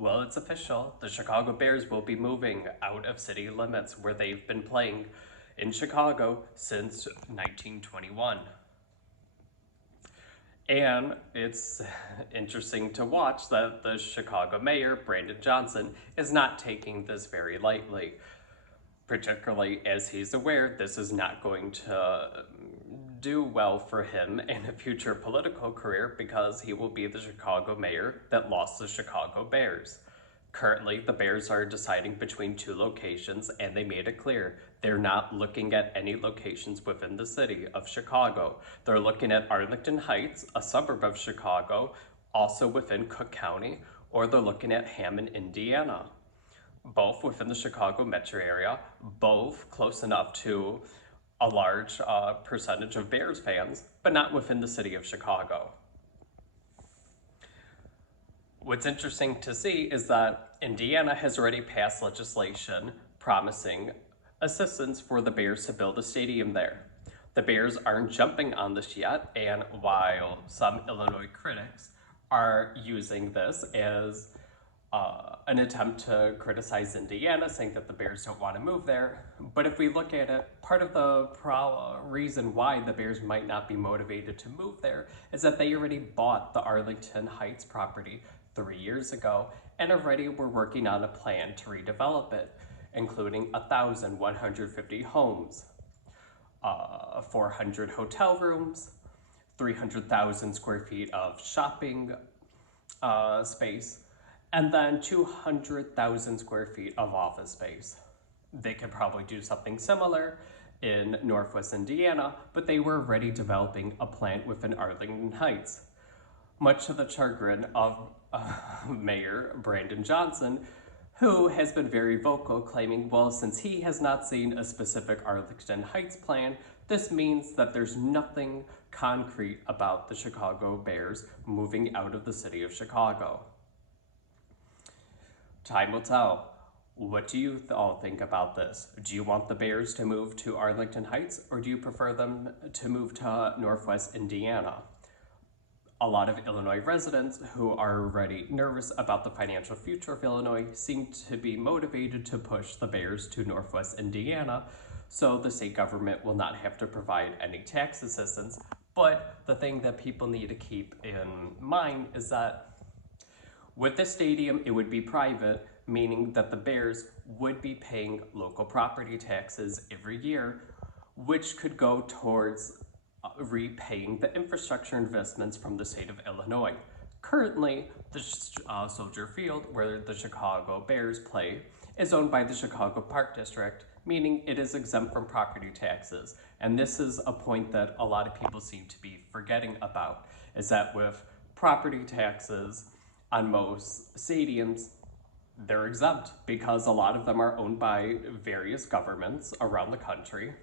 Well, it's official. The Chicago Bears will be moving out of city limits where they've been playing in Chicago since 1921. And it's interesting to watch that the Chicago mayor, Brandon Johnson, is not taking this very lightly, particularly as he's aware this is not going to do well for him in a future political career because he will be the Chicago mayor that lost the Chicago Bears. Currently, the Bears are deciding between two locations, and they made it clear they're not looking at any locations within the city of Chicago. They're looking at Arlington Heights, a suburb of Chicago, also within Cook County, or they're looking at Hammond, Indiana. Both within the Chicago metro area, both close enough to a large percentage of Bears fans, but not within the city of Chicago. What's interesting to see is that Indiana has already passed legislation promising assistance for the Bears to build a stadium there. The Bears aren't jumping on this yet, and while some Illinois critics are using this as an attempt to criticize Indiana, saying that the Bears don't want to move there. But if we look at it, part of the reason why the Bears might not be motivated to move there is that they already bought the Arlington Heights property 3 years ago and already were working on a plan to redevelop it, including 1,150 homes, 400 hotel rooms, 300,000 square feet of shopping space, and then 200,000 square feet of office space. They could probably do something similar in Northwest Indiana, but they were already developing a plant within Arlington Heights. Much to the chagrin of Mayor Brandon Johnson, who has been very vocal, claiming, well, since he has not seen a specific Arlington Heights plan, this means that there's nothing concrete about the Chicago Bears moving out of the city of Chicago. Time will tell. What do you all think about this? Do you want the Bears to move to Arlington Heights, or do you prefer them to move to Northwest Indiana? A lot of Illinois residents who are already nervous about the financial future of Illinois seem to be motivated to push the Bears to Northwest Indiana, so the state government will not have to provide any tax assistance. But the thing that people need to keep in mind is that with the stadium, it would be private, meaning that the Bears would be paying local property taxes every year, which could go towards repaying the infrastructure investments from the state of Illinois. Currently, the Soldier Field, where the Chicago Bears play, is owned by the Chicago Park District, meaning it is exempt from property taxes. And this is a point that a lot of people seem to be forgetting about, is that with property taxes on most stadiums, they're exempt because a lot of them are owned by various governments around the country.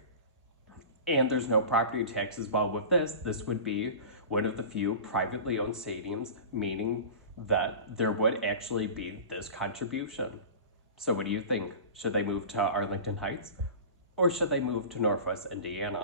And there's no property taxes. While with this would be one of the few privately owned stadiums, meaning that there would actually be this contribution. So what do you think? Should they move to Arlington Heights, or should they move to Northwest Indiana?